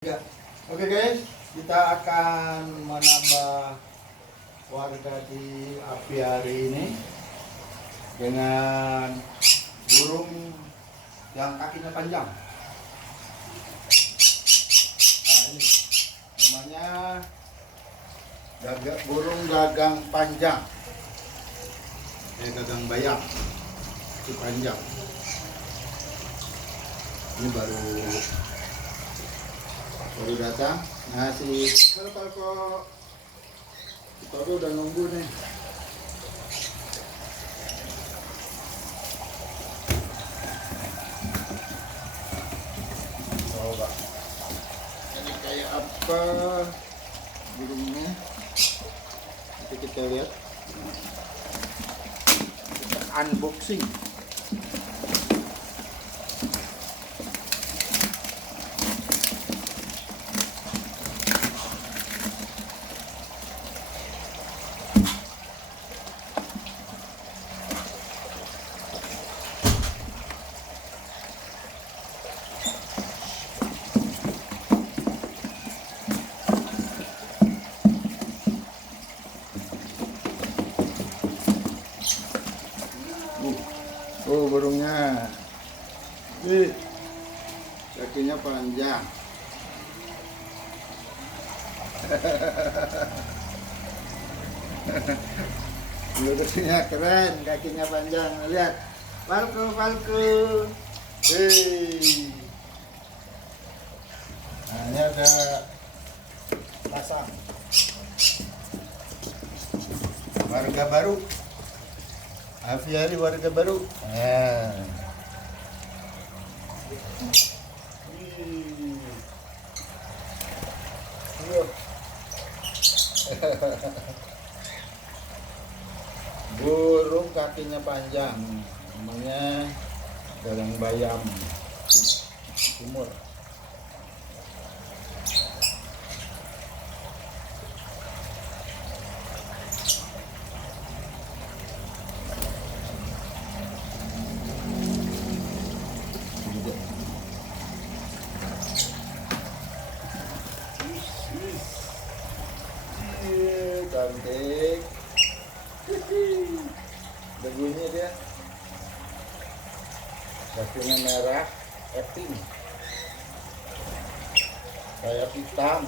Ya. Oke guys, kita akan menambah warga di apiari ini dengan burung yang kakinya panjang. Nah ini namanya burung gagang panjang. Gagang bayam itu panjang. Ini baru datang. Nah si Kalko udah nunggu nih. Coba ini kayak apa burungnya, nanti kita lihat, kita unboxing. Oh burungnya, kakinya panjang. Lurusnya keren, kakinya panjang. Lihat, Falco. Hei. Nah ini ada pasang warga baru. Aviari warga baru. Nah. Burung kakinya panjang, namanya gagang bayam timur. Cantik. Dagunya dia, kakinya merah, eting, sayap hitam,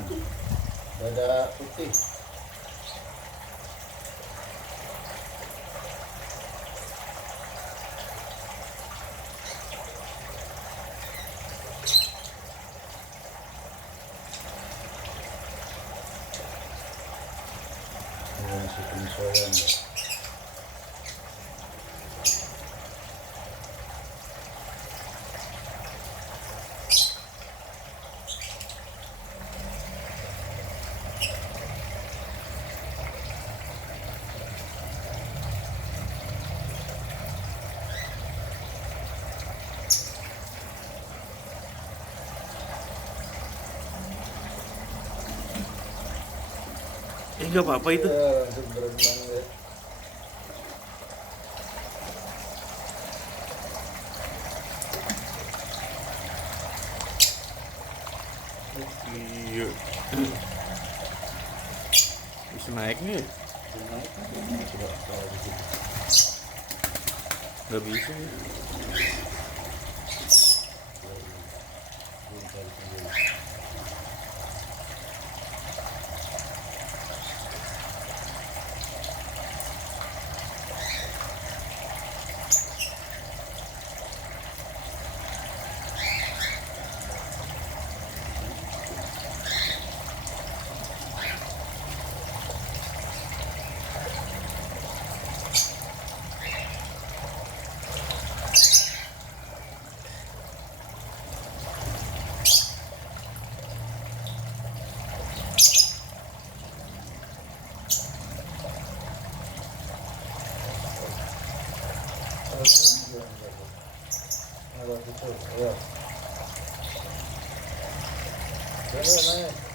dada putih. Si penyesuaian. Enggak apa-apa itu. Langsung berenang ya. Iya. Bisa naik nih? Nggak bisa. Ya. Naik.